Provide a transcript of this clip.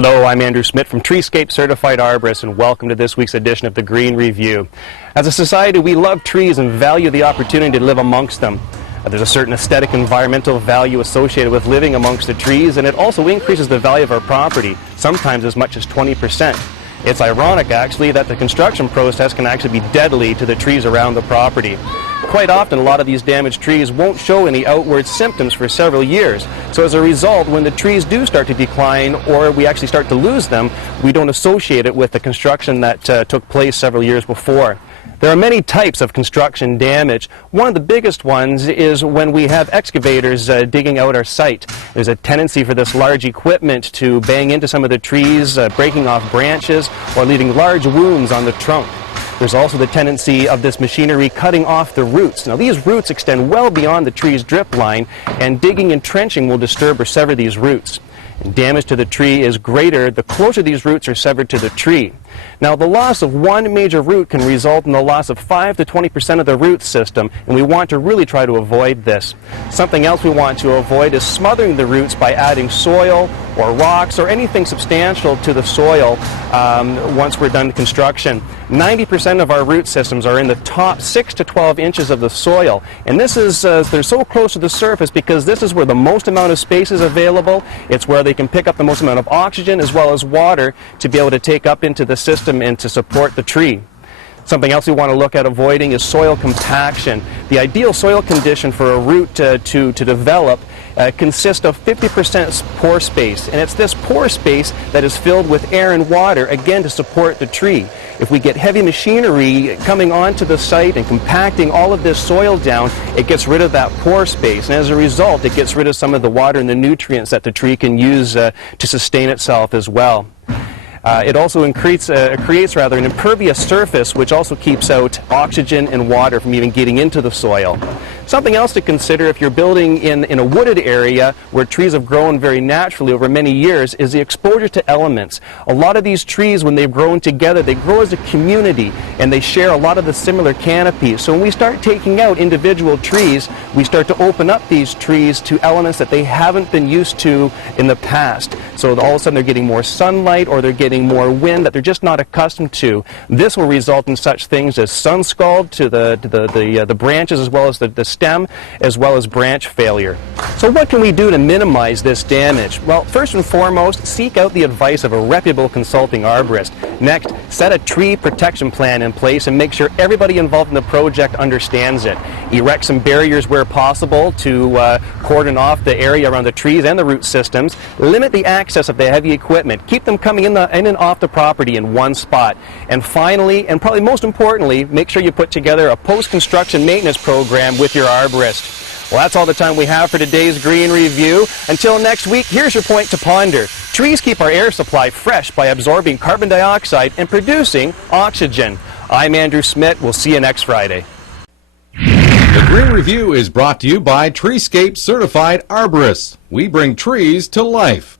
Hello, I'm Andrew Smith from Treescape Certified Arborists, and welcome to this week's edition of the Green Review. As a society, we love trees and value the opportunity to live amongst them. There's a certain aesthetic environmental value associated with living amongst the trees, and it also increases the value of our property, sometimes as much as 20%. It's ironic, actually, that the construction process can actually be deadly to the trees around the property. Quite often, a lot of these damaged trees won't show any outward symptoms for several years. So as a result, when the trees do start to decline or we actually start to lose them, we don't associate it with the construction that took place several years before. There are many types of construction damage. One of the biggest ones is when we have excavators digging out our site. There's a tendency for this large equipment to bang into some of the trees, breaking off branches or leaving large wounds on the trunk. There's also the tendency of this machinery cutting off the roots. Now, these roots extend well beyond the tree's drip line, and digging and trenching will disturb or sever these roots. And damage to the tree is greater the closer these roots are severed to the tree. Now, the loss of one major root can result in the loss of 5 to 20% of the root system, and we want to really try to avoid this. Something else we want to avoid is smothering the roots by adding soil or rocks or anything substantial to the soil once we're done construction. 90% of our root systems are in the top 6 to 12 inches of the soil, and this is they're so close to the surface because this is where the most amount of space is available. It's where they can pick up the most amount of oxygen as well as water to be able to take up into the system and to support the tree. Something else we want to look at avoiding is soil compaction. The ideal soil condition for a root to develop consists of 50% pore space, and it's this pore space that is filled with air and water, again, to support the tree. If we get heavy machinery coming onto the site and compacting all of this soil down, it gets rid of that pore space, and as a result, it gets rid of some of the water and the nutrients that the tree can use to sustain itself as well. It also creates an impervious surface, which also keeps out oxygen and water from even getting into the soil. Something else to consider if you're building in a wooded area where trees have grown very naturally over many years is the exposure to elements. A lot of these trees, when they've grown together, they grow as a community and they share a lot of the similar canopies. So when we start taking out individual trees, we start to open up these trees to elements that they haven't been used to in the past. So all of a sudden they're getting more sunlight or they're getting more wind that they're just not accustomed to. This will result in such things as sun scald to the branches as well as the stem, as well as branch failure. So what can we do to minimize this damage? Well, first and foremost, seek out the advice of a reputable consulting arborist. Next, set a tree protection plan in place and make sure everybody involved in the project understands it. Erect some barriers where possible to cordon off the area around the trees and the root systems. Limit the access of the heavy equipment. Keep them coming in and off the property in one spot. And finally, and probably most importantly, make sure you put together a post-construction maintenance program with your arborist. Well, that's all the time we have for today's Green Review. Until next week, here's your point to ponder. Trees keep our air supply fresh by absorbing carbon dioxide and producing oxygen. I'm Andrew Smith. We'll see you next Friday. The Green Review is brought to you by Treescape Certified Arborists. We bring trees to life.